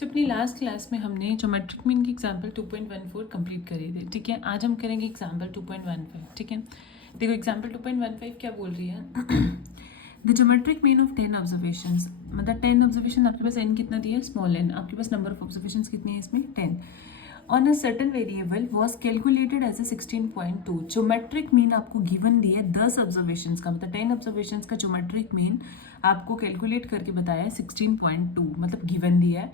तो अपनी last class में हमने ज्योमेट्रिक मीन की एग्जाम्पल 2.14 कंप्लीट करी थी, ठीक है। आज हम करेंगे एग्जाम्पल 2.15, ठीक है। देखो एग्जाम्पल 2.15 क्या बोल रही है। The geometric mean of 10 observations, मतलब 10 ऑब्जर्वेशन आपके पास एन कितना दिया है, स्मॉल एन। आपके पास नंबर ऑफ ऑब्जर्वेशन कितनी है इसमें, 10 on a certain variable was calculated as a 16.2। Geometric mean आपको गिवन दिया है 10 ऑब्जर्वेशंस का, मतलब 10 ऑब्जर्वेशंस का ज्योमेट्रिक मीन आपको कैलकुलेट करके बताया है 16.2, मतलब गिवन दिया है।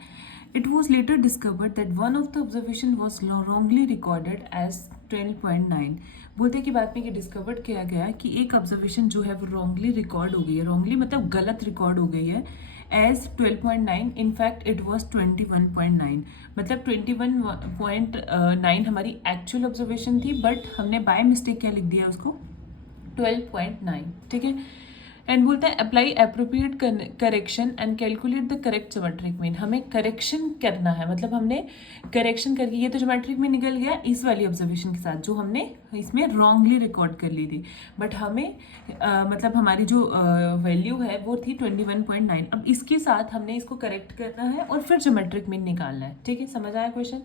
It was later discovered that one of the observation was wrongly recorded as 12.9। बोलते हैं कि बाद में ये डिस्कवर्ड किया गया कि एक ऑब्जर्वेशन जो है वो रॉन्गली रिकॉर्ड हो गई है, रॉन्गली मतलब गलत रिकॉर्ड हो गई है एज 12.9। इनफैक्ट इट वॉज 21.9, मतलब 21.9 हमारी एक्चुअल ऑब्जर्वेशन थी, बट हमने बाय मिस्टेक क्या लिख दिया उसको, 12.9, ठीक है। एंड बोलते हैं apply appropriate correction and calculate the correct geometric mean. हमें करेक्शन करना है, मतलब हमने करेक्शन करके, ये तो ज्योमेट्रिक मीन निकल गया इस वाली ऑब्जर्वेशन के साथ जो हमने इसमें रॉन्गली रिकॉर्ड कर ली थी, बट हमें मतलब हमारी जो वैल्यू है वो थी 21.9। अब इसके साथ हमने इसको करेक्ट करना है और फिर ज्योमेट्रिक मीन निकालना है, ठीक है। समझ आया क्वेश्चन।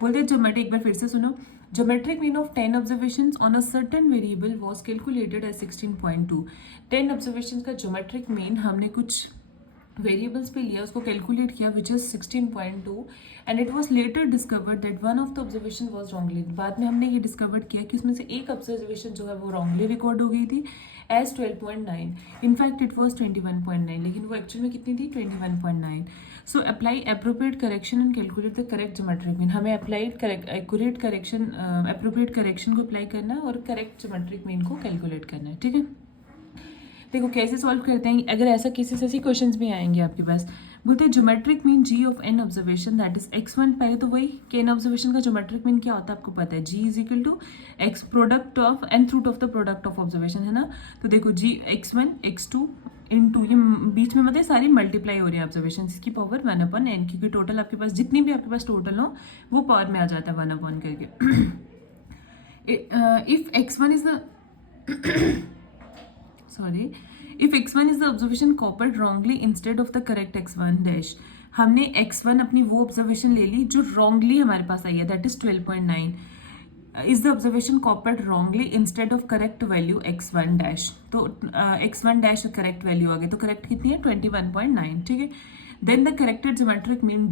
बोलते हैं ज्योमेट्रिक, एक बार फिर से सुनो। Geometric mean of 10 observations on a certain variable was calculated as 16.2। 10 observations का geometric mean हमने कुछ वेरिएबल्स पे लिया, उसको कैलकुलेट किया which is 16.2 and it was later discovered that one of the observation was wrongly. बाद में हमने ये डिस्कवर्ड किया कि उसमें से एक ऑब्जर्वेशन जो है वो रॉन्गली रिकॉर्ड हो गई थी एज 12.9। इनफैक्ट इट वॉज 21.9, लेकिन वो एक्चुअल में कितनी थी, 21.9। So apply appropriate correction and calculate the correct geometric mean. हमें applied accurate correction, appropriate correction को अप्लाई करना है और करेक्ट ज्योमेट्रिक मीन को कैलकुलेट करना है, ठीक है। देखो कैसे सॉल्व करते हैं, अगर ऐसा केसेस ऐसे क्वेश्चंस भी आएंगे आपके पास। बोलते हैं geometric mean G of N observation that is x1। पहले तो वही कि एन ऑब्जर्वेशन का ज्योमेट्रिक मीन क्या होता है आपको पता है, g is equal to x product of N root of the product of observation, है ना। तो देखो जी x1 x2 इनटू, ये बीच में मतलब सारी मल्टीप्लाई हो रही है ऑब्जर्वेशन, इसकी पावर 1/n, क्योंकि टोटल आपके पास जितनी भी आपके पास टोटल हो वो पावर में आ जाता है 1/n करके। If x1 is the sorry, if x1 is the observation copied wrongly instead of the correct x1 dash। हमने x1 अपनी वो ऑब्जर्वेशन ले ली जो wrongly हमारे पास आई है, that is 12.9। Is the observation copied wrongly instead of correct value x1 dash. तो x1 डैश करेक्ट वैल्यू आ गई, तो करेक्ट कितनी है, 21.9, ठीक है। Then the corrected geometric mean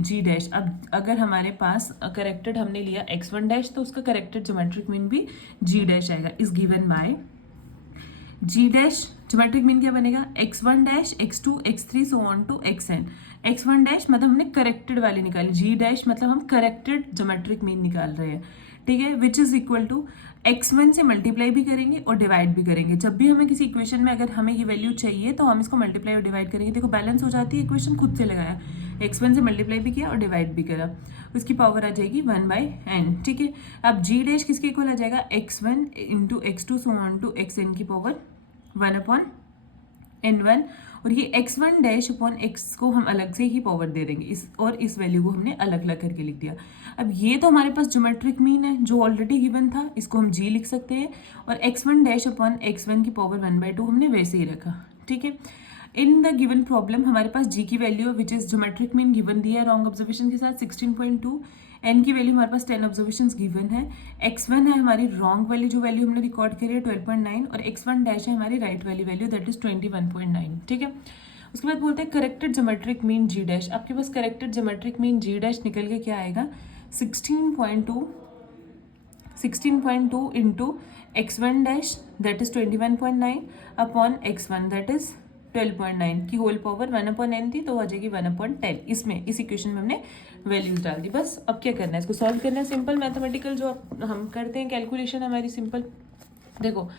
G dash. अब अगर हमारे पास करेक्टेड हमने लिया x1 डैश तो उसका करेक्टेड ज्योमेट्रिक मीन भी जी डैश आएगा, is given by G dash. Geometric mean क्या बनेगा, x1 dash x2 x3 so on to xn। x1 dash मतलब हमने करेक्टेड वाली निकाली, जी डैश मतलब हम करेक्टेड ज्योमेट्रिक मीन निकाल रहे हैं, ठीक है। Which is equal to x1 से मल्टीप्लाई भी करेंगे और डिवाइड भी करेंगे। जब भी हमें किसी इक्वेशन में अगर हमें ये वैल्यू चाहिए तो हम इसको मल्टीप्लाई और डिवाइड करेंगे। देखो बैलेंस हो जाती है इक्वेशन, खुद से लगाया, x1 से मल्टीप्लाई भी किया और डिवाइड भी करा, उसकी पावर आ जाएगी 1/n, ठीक है। अब जी डैश किसके इक्वल आ जाएगा, x1 into x2 so on to xn की पावर 1/n1, और ये x1 डैश अपॉन x को हम अलग से ही पावर दे देंगे इस, और इस वैल्यू को हमने अलग अलग करके लिख दिया। अब ये तो हमारे पास ज्योमेट्रिक मीन है जो ऑलरेडी गिवन था, इसको हम g लिख सकते हैं, और x1 डैश अपॉन x1 की पावर 1/2 हमने वैसे ही रखा, ठीक है। इन द गिवन प्रॉब्लम हमारे पास g की value which is geometric mean given दिया है रॉन्ग ऑब्जर्वेशन के साथ 16.2, n की वैल्यू हमारे पास 10 ऑब्जर्वेशन गिवन है, x1 है हमारी रॉन्ग वैल्यू जो वैल्यू हमने रिकॉर्ड करी है 12.9, और x1 डैश है हमारी राइट वाली वैल्यू दैट इज 21.9, ठीक है। उसके बाद बोलते हैं corrected geometric mean G dash. आपके पास corrected geometric mean G dash निकल के क्या आएगा, 16.2 into x1 dash that is 21.9 upon x1 that is 12.9 की होल पावर 1/n थी, तो आ जाएगी 1/10। इसमें इस इक्वेशन में हमने वैल्यूज डाल दी। बस अब क्या करना है, इसको सॉल्व करना है, सिंपल मैथमेटिकल जो हम करते हैं कैलकुलेशन हमारी सिंपल। देखो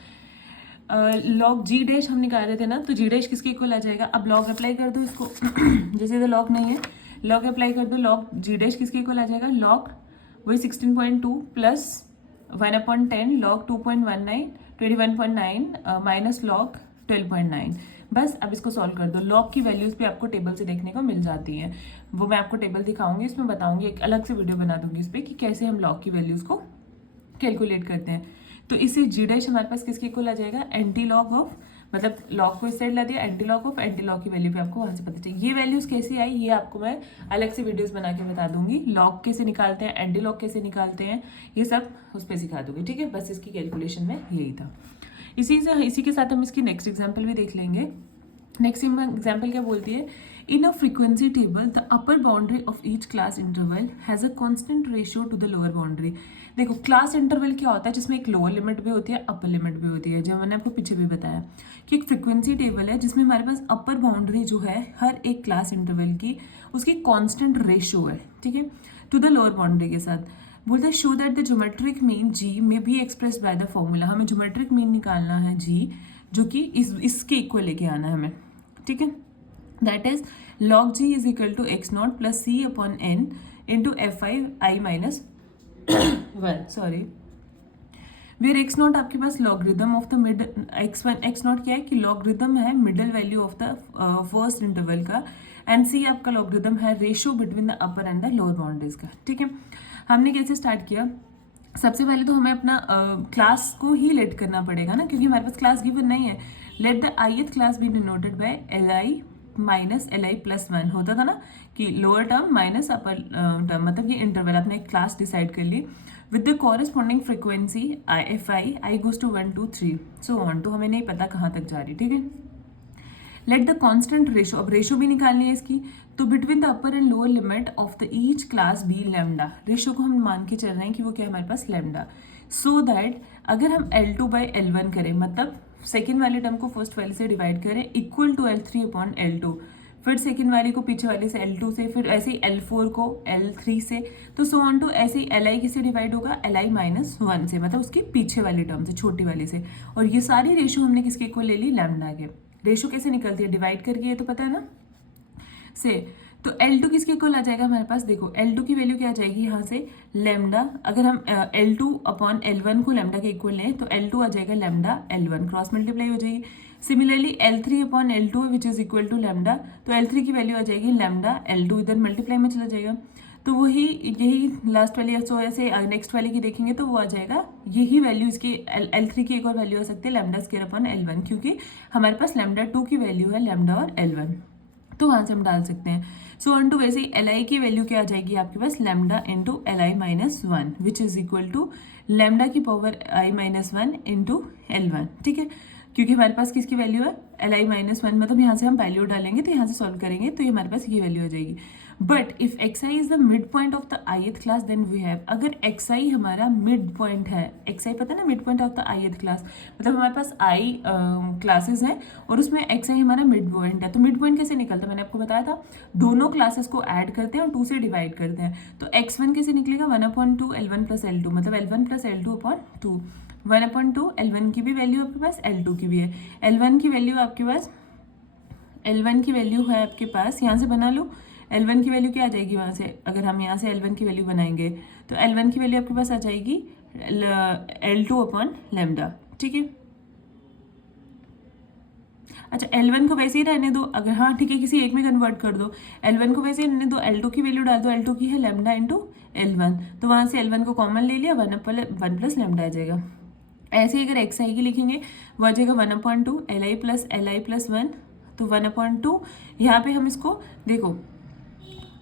लॉग जी डैश हम निकाल रहे थे ना, तो जी डैश किसके इक्वल आ जाएगा, अब लॉग अप्लाई कर दो इसको जैसे तो लॉग नहीं है, लॉग अप्लाई कर दो, लॉग जी डैश किसके इक्वल आ जाएगा, लॉग वही 16.2 प्लस 1/10 लॉग 2.19 21.9 माइनस लॉग 12.9। बस अब इसको सॉल्व कर दो। लॉग की वैल्यूज भी आपको टेबल से देखने को मिल जाती हैं, वो मैं आपको टेबल दिखाऊंगी, इसमें बताऊंगी, एक अलग से वीडियो बना दूंगी इस पर कि कैसे हम लॉग की वैल्यूज को कैलकुलेट करते हैं। तो इसे जी डैश हमारे पास किसके इक्वल आ जाएगा, एंटी लॉग ऑफ मतलब लॉग को इस साइड ला दिया, एंटी लॉग की वैल्यू भी आपको वहाँ से पता चलेगी। ये वैल्यूज कैसी आई ये आपको मैं अलग से वीडियोस बना के बता दूंगी। लॉग कैसे निकालते हैं, एंटी लॉग कैसे निकालते हैं, ये सब उस पर सिखा दूंगी, ठीक है। बस इसकी कैलकुलेशन में यही था। इसी के साथ हम इसकी नेक्स्ट एग्जाम्पल भी देख लेंगे। नेक्स्ट एग्जाम्पल क्या बोलती है, in a frequency table the upper boundary of each class interval has a constant ratio to the lower boundary. देखो क्लास इंटरवल क्या होता है, जिसमें एक लोअर लिमिट भी होती है, अपर लिमिट भी होती है, जो मैंने आपको पीछे भी बताया कि एक फ्रीक्वेंसी टेबल है जिसमें हमारे पास अपर बाउंड्री जो है हर एक क्लास इंटरवल की उसकी कांस्टेंट रेशियो है, ठीक है, टू द लोअर बाउंड्री के साथ। बोलते हैं show that the geometric mean G may be express by the formula. हमें ज्योमेट्रिक मीन निकालना है जी, जो कि इसके इक्वल लेके आना है हमें, ठीक है। That is log g is equal to x naught plus c upon n into f i minus one, sorry, where x naught आपके पास logarithm of the mid x naught क्या है कि लॉगरिदम है middle value of the first interval का, and c आपका logarithm है ratio between the upper and the lower boundaries का, ठीक है। हमने कैसे स्टार्ट किया, सबसे पहले तो हमें अपना क्लास को ही लेट करना पड़ेगा ना, क्योंकि हमारे पास क्लास गिवन नहीं है। Let the ith class be denoted by li minus li plus one होता था ना, कि lower term minus upper term, मतलब ये इंटरवल आपने एक क्लास डिसाइड कर ली with the corresponding frequency f i goes to 1 2 3 so on, तो हमें नहीं पता कहाँ तक जा रही, ठीक है। लेट द कांस्टेंट रेशो, अब रेशो भी निकालनी है इसकी, तो between the upper and lower limit of the each class be lambda, ratio को हम मान के चल रहे हैं कि वो क्या है हमारे पास लैम्डा, सो दैट अगर हम L2 बाई L1 करें, मतलब सेकेंड वाले टर्म को फर्स्ट वाले से डिवाइड करें, equal to L3 upon L2, फिर सेकेंड वाले को पीछे वाले से L2 से, फिर ऐसे ही L4 को L3 से, तो सो ऑन टू ऐसे ही Li किससे डिवाइड होगा, Li माइनस वन से, मतलब उसके पीछे वाली टर्म से, छोटी वाली से। और ये सारी रेशो हमने किसके इक्वल ले ली, लैम्डा के। रेशो कैसे निकलती है, डिवाइड करके, ये तो पता है ना से। तो L2 किसके इक्वल आ जाएगा हमारे पास, देखो L2 की वैल्यू क्या आ जाएगी यहाँ से लैम्डा, अगर हम L2 अपॉन L1 को लैम्डा के इक्वल लें तो L2 आ जाएगा लैम्डा L1, क्रॉस मल्टीप्लाई हो जाएगी। Similarly L3 upon L2 which is equal to lambda, तो L3 की वैल्यू आ जाएगी लैम्डा L2, इधर मल्टीप्लाई में चला जाएगा, तो वही यही लास्ट वाली, सो ऐसे नेक्स्ट वाली की देखेंगे तो वो आ जाएगा यही वैल्यू, इसकी L3 की एक और वैल्यू आ सकती है लैम्डा स्क्वायर अपॉन L1, क्योंकि हमारे पास लैम्डा 2 की वैल्यू है लैम्डा और L1, तो वहाँ से हम डाल सकते हैं। सो ऑन टू वैसे ही Li की वैल्यू क्या आ जाएगी आपके पास, lambda into Li minus one which is equal to lambda की power i minus one into L1, ठीक है, क्योंकि हमारे पास किसकी वैल्यू है Li माइनस वन, मतलब यहाँ से हम वैल्यू डालेंगे तो यहाँ से सॉल्व करेंगे तो ये हमारे पास ये वैल्यू आ जाएगी। But if xi is the midpoint of the ith class then we have, अगर xi हमारा मिड पॉइंट है, xi पता है ना midpoint of the ith class, मतलब हमारे पास i क्लासेस हैं और उसमें xi हमारा मिड पॉइंट है, तो मिड पॉइंट कैसे निकलता है, मैंने आपको बताया था, दोनों क्लासेस को ऐड करते हैं और 2 से डिवाइड करते हैं, तो x1 कैसे निकलेगा 1/2 L1 प्लस L2, मतलब L1 plus L2 upon 2, 1/2 L1 की भी वैल्यू आपके पास, L2 की भी है, L1 की वैल्यू आपके पास, L1 की वैल्यू है आपके पास, यहाँ से बना लो, L1 की वैल्यू क्या आ जाएगी वहाँ से, अगर हम यहाँ से L1 की वैल्यू बनाएंगे तो L1 की वैल्यू आपके पास आ जाएगी L2 अपॉन लैम्डा, ठीक है। अच्छा L1 को वैसे ही रहने दो, अगर हाँ ठीक है किसी एक में कन्वर्ट कर दो, L1 को वैसे ही रहने दो, L2 की वैल्यू डाल दो, L2 की है लैम्डा इंटू L1, तो वहाँ से L1 को कॉमन ले लिया, 1 प्लस लैम्डा आ जाएगा। ऐसे ही अगर xi की लिखेंगे वो आ जाएगा 1/2 Li प्लस वन, तो 1/2, यहाँ पे हम इसको देखो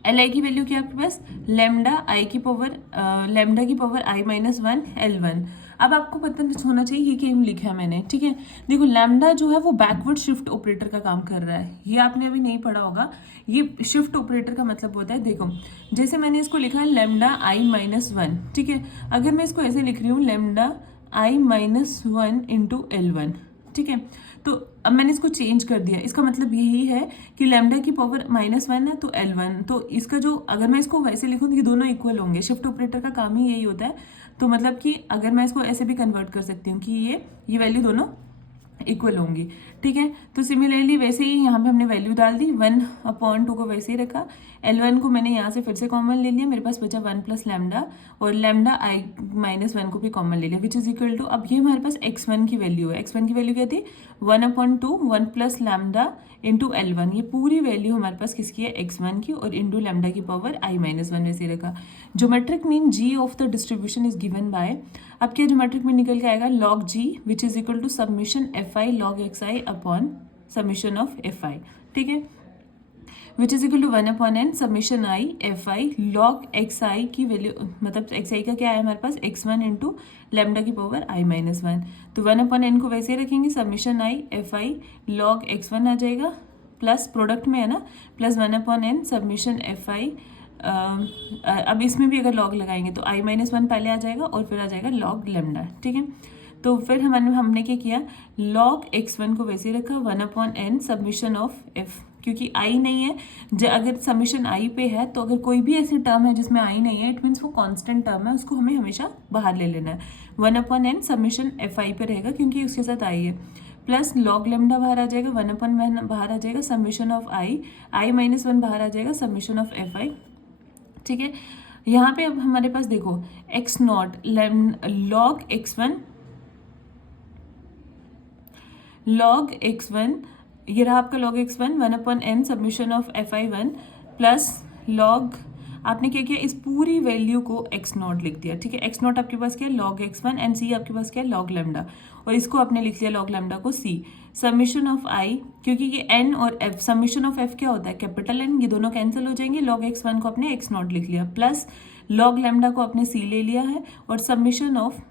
Li की वैल्यू क्या है आपके पास, लैम्डा की power i minus one L1। अब आपको पता होना चाहिए ये क्या लिखा है मैंने, ठीक है। देखो लैम्डा जो है वो बैकवर्ड शिफ्ट ऑपरेटर का काम कर रहा है, ये आपने अभी नहीं पढ़ा होगा, ये शिफ्ट ऑपरेटर का मतलब होता है, देखो जैसे मैंने इसको लिखा है लैम्डा i माइनस वन, ठीक है, अगर मैं इसको ऐसे लिख रही हूँ lambda i minus one into L1, ठीक है, तो अब मैंने इसको चेंज कर दिया, इसका मतलब यही है कि लैम्डा की पावर माइनस वन है तो L1, तो इसका जो अगर मैं इसको वैसे लिखूँ तो ये दोनों इक्वल होंगे, शिफ्ट ऑपरेटर का काम ही यही होता है, तो मतलब कि अगर मैं इसको ऐसे भी कन्वर्ट कर सकती हूँ कि ये वैल्यू दोनों इक्वल होंगी, ठीक है। तो सिमिलरली वैसे ही यहाँ पे हमने वैल्यू डाल दी, 1/2 को वैसे ही रखा, L1 को मैंने यहाँ से फिर से कॉमन ले लिया, मेरे पास बचा 1 प्लस लैम्डा, और लैम्डा आई माइनस 1 को भी कॉमन ले लिया, विच इज इक्वल टू, अब ये हमारे पास x1 की वैल्यू है। x1 की वैल्यू क्या थी? 1/2 1 प्लस लैम्डा इंटू L1। ये पूरी वैल्यू हमारे पास किसकी है? x1 की, और इंटू लैम्डा की पावर i माइनस 1 वैसे रखा। Geometric mean g of the distribution is given by, अब क्या ज्योमेट्रिक मीन निकल के आएगा? log g which is equal to summation fi log xi upon summation of fi, ठीक है, which is equal to 1/n summation i fi log xi की value, मतलब xi का क्या है हमारे पास? x1 इंटू लैम्डा की पावर i माइनस 1, तो 1/n को वैसे रखेंगे, submission i fi log x1 आ जाएगा, प्लस प्रोडक्ट में है ना, प्लस 1/n सबमिशन fi, अब इसमें भी अगर लॉग लगाएंगे तो i माइनस 1 पहले आ जाएगा और फिर आ जाएगा लॉग लैम्डा, ठीक है। तो फिर हमने क्या किया? log x1 को वैसे रखा, 1/n सबमिशन ऑफ f, क्योंकि i नहीं है, अगर सबमिशन i पे है तो अगर कोई भी ऐसी टर्म है जिसमें i नहीं है, इट मीन्स वो कांस्टेंट टर्म है, उसको हमें हमेशा बाहर ले लेना है। 1/n सबमिशन fi पे रहेगा क्योंकि उसके साथ i है, प्लस लॉग लेमडा बाहर आ जाएगा, 1/n बाहर आ जाएगा, सबमिशन ऑफ i माइनस 1 बाहर आ जाएगा, सबमिशन ऑफ fi, ठीक है। यहाँ पे अब हमारे पास देखो x नॉट log x1 ये रहा आपका log x1, 1/n submission of fi1 plus log, आपने क्या किया? इस पूरी वैल्यू को x नॉट लिख दिया, ठीक है। x नॉट आपके पास क्या है? log x1, एंड c आपके पास क्या है? log लैम्डा, और इसको आपने लिख लिया log लैम्डा को c, सबमिशन ऑफ i, क्योंकि ये n और f, सबमिशन ऑफ f क्या होता है? कैपिटल N, ये दोनों कैंसिल हो जाएंगे, log x1 को आपने x नॉट लिख लिया, प्लस log लैम्डा को आपने c ले लिया है, और summation of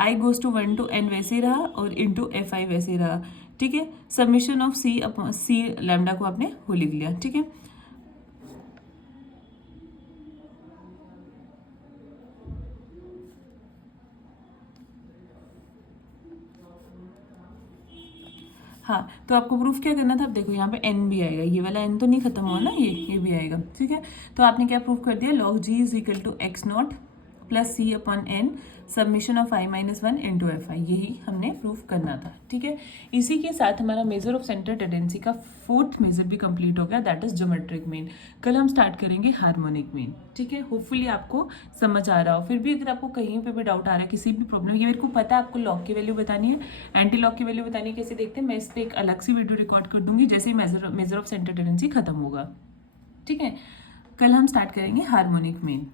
i goes to 1 to n वैसे रहा, और इंटू fi वैसे रहा, ठीक है। सबमिशन ऑफ c लैम्डा को आपने वो लिख लिया, ठीक है। हाँ, तो आपको प्रूफ क्या करना था? अब देखो यहाँ पे n भी आएगा, ये वाला n तो नहीं खत्म हुआ ना, ये भी आएगा, ठीक है। तो आपने क्या प्रूफ कर दिया? log g is equal to x naught plus c upon n summation of i minus 1 into fi, यही हमने प्रूफ करना था, ठीक है। इसी के साथ हमारा मेजर ऑफ सेंटर टेंडेंसी का 4th मेजर भी कंप्लीट हो गया, दैट इज ज्योमेट्रिक मीन। कल हम स्टार्ट करेंगे हार्मोनिक मीन, ठीक है। होपफुली आपको समझ आ रहा हो। फिर भी अगर आपको कहीं पे भी डाउट आ रहा है, किसी भी प्रॉब्लम, ये मेरे को पता है आपको लॉग की वैल्यू बतानी है, एंटी लॉग की वैल्यू बतानी है, कैसे देखते हैं, मैं इस पर एक अलग सी वीडियो रिकॉर्ड कर दूंगी जैसे ही मेजर ऑफ सेंटर टेंडेंसी खत्म होगा, ठीक है। कल हम स्टार्ट करेंगे हार्मोनिक मीन।